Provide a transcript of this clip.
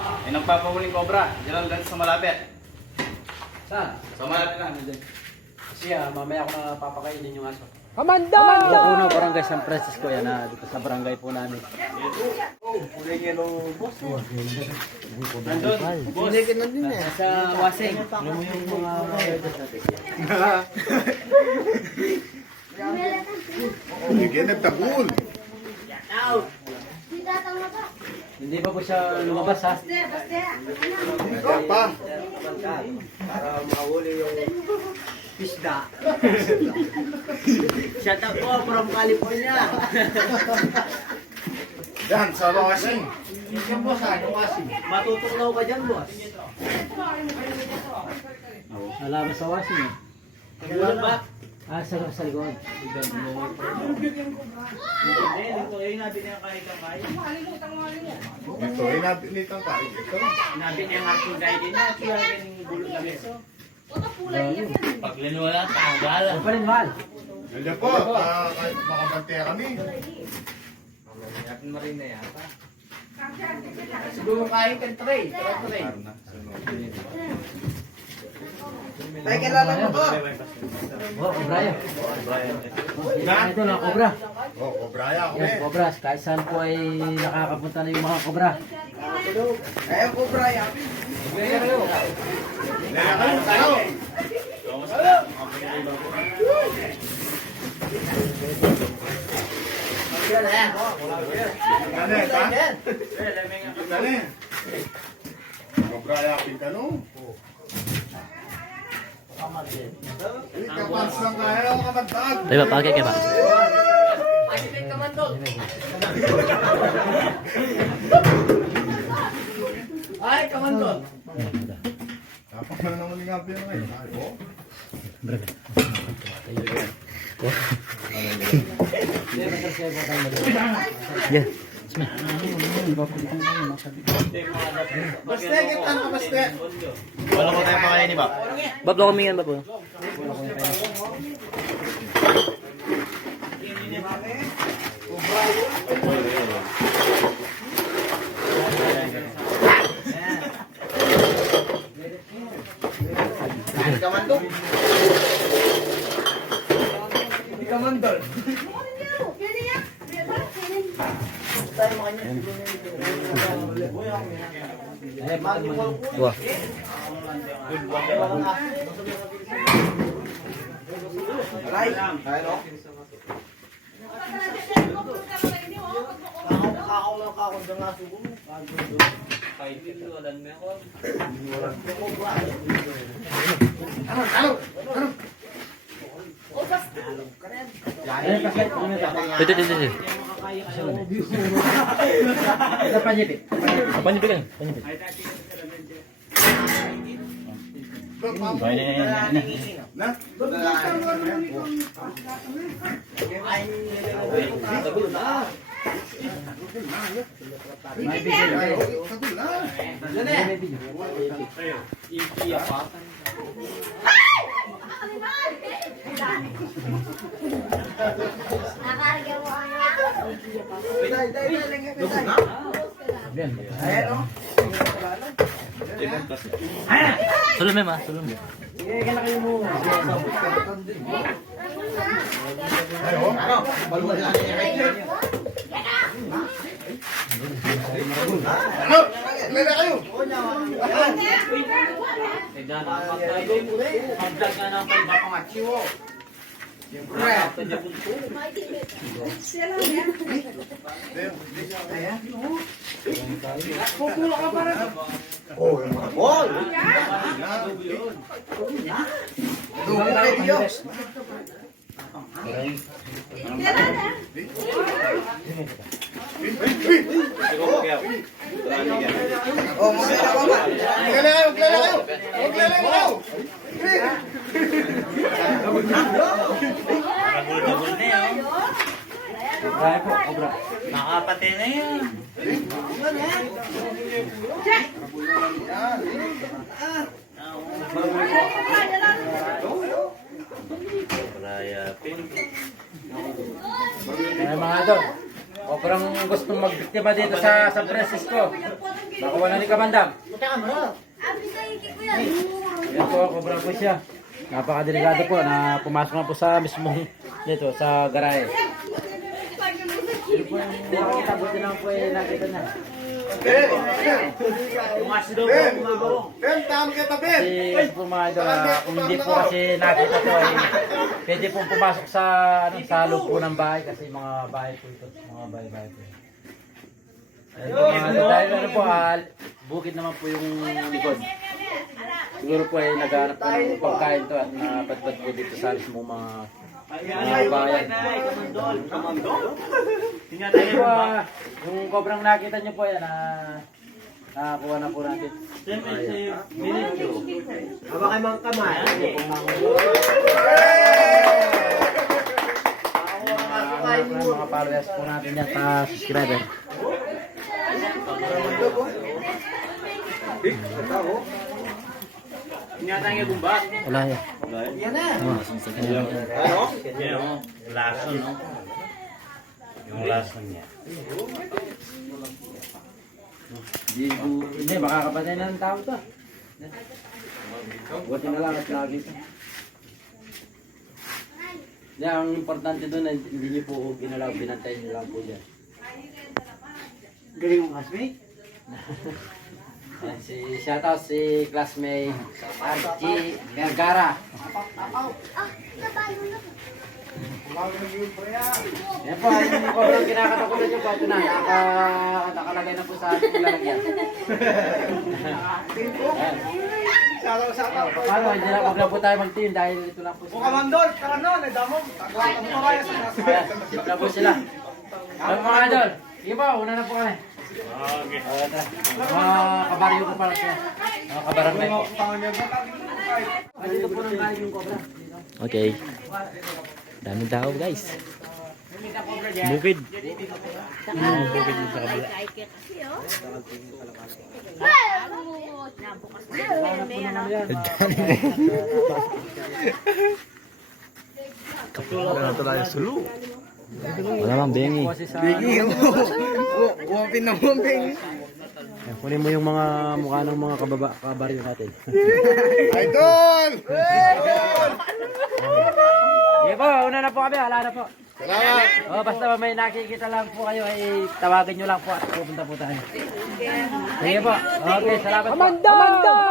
May nagpapahuling cobra. Diyan lang sa malapit. Saan? Sa malapit lang. Kasi mamaya ako na papakainin yung aso. Komando! Unang barangay San Francisco yan dito sa barangay po namin. Nandun. Boss. Sa Waseng. Alam mo yung mga Bigyan nagtabul. hindi pa po siya lumabas ha. Nagka pa. Para mahuli yung isda. Shout out po from California. Yan, sa Wasing. Yan boss, ano Wasing? Matutuklaw ka dyan, boss. Nalabas sa Waseng eh. Kagulang ba? Sa likod. Ito yung natin yung kahit ang kahit. Ito, inabinitan ka. Ito. Natin yung aking kahit din na. Kaya yung gulong na beso. Pag linuwala, tanggal. Ano pa rin mahal? Nandiyan po, kahit makabantiya kami. Natin marin na yata. Siguro kahit ang tray. Tray. Tayo kilala mo ko. Oh, Cobra yan. Ito na, Cobra. Oh, Obraya ako Yes, eh. Cobra. Kahit saan po ay nakakapunta na yung mga Cobra. Ayaw ko, Brian. Ano? Gane, ha? Gane. Obraya Pintano. Kapans lang kaya ako kamandag. Tayo ba, pagkay ka ba? Ay, kamandol. Dapat mo na naman nga biyan ngayon. Ay, oh. Yeah. Baste, kita ka baste. Wala ko tayo pa kaya ni Bob. Bob, lo kumingan ba po? Kamandol. Kamandol. Tayo makanya. Wah. Alay. Ano? Ako lang ako dyan nga sugo. Ito, ito, ito. Ito panjipit. Panjipit kan? Panjipit. Na? May bigyan na. Tagul na. May bigyan. Yan. Ayan o. Sulong mo, ma. Sulong mo. Kaya na kayo mo. Ay, oh. Ano? Balwa na natin. Ano? Lala kayo. Pagdag nga ng pagpapangachiwo. Pupula ka para. Oh, yung mga Bol! Dugo kayo Diyos. Oh, magkala ka ba? Lala kayo, lala kayo. Huwag lala kayo. Nagul-dagul na yun. Cobra po, Cobra. Nakapatay na yan. Kaya mga idol. Sobrang gustong magbiktima dito sa San Francisco. Nakuha na ni Kamandam. Yan po, Cobrang po siya. Napakadelikado po na pumasok na po sa mismong dito sa garahe. Ito po yung nakakita, buti naman po nakita na. Ben, tama ka tabi. Kasi po mga idol, kung hindi po kasi nakita po ay pwede po pumasok sa sa loob po ng bahay kasi mga bahay po ito, mga bahay po. Ayun po mga idol, dahil ano po, bukid naman po yung likod. Siguro po ay naghanap po ng pagkain to at napadpad po dito sa mismo mga bayan. Ayun po, yung Cobrang nakita niyo po yan, nakakuha na po natin. Haba kayo mga kamay. Mga followers po natin yan sa subscriber. Ingatan nga bumba. Wala yan. Yan na. Yan o. Lason no. Yung lason niya. Hindi, makakapatay na ng tao to. Buti na lang at lagi ito. Yan, ang importante doon, hindi niyo po ginalaw, binantay niyo lang po dyan. Galing mo, classmate. Yan, shoutout si classmate Archie Vergara. Yan po, yung Cobrang kinakatakulan niyo po, ito na, nakalagay na po sa ating lalagyan. Yan. Shoutout. Paano, hindi na huwag lang po tayo mag-team dahil ito lang po O kamandol, tara na, nadamo. Tagawa mo kaya sa Ayan, ito na po sila. Ay, mga idol, sige po, una na po kami. Okay. Mga kabaryo ko pala siya. Mga kabarangay po. Dito po nang galing yung Cobra. Okay. Daming tao guys. Bukid. Bukid sa kabila. Wala na tayo sulo. Wala mang bengi. Bigi, uwapin na uwapin. Ayan, kunin mo yung mga mukha ng mga kabaryo natin. Idol! Sige po, una na po kami. Wala na po. Salamat! Oh, basta may nakikita lang po kayo ay tawagan nyo lang po at pupunta po tayo. Sige po. Okay, salamat po. Amanda!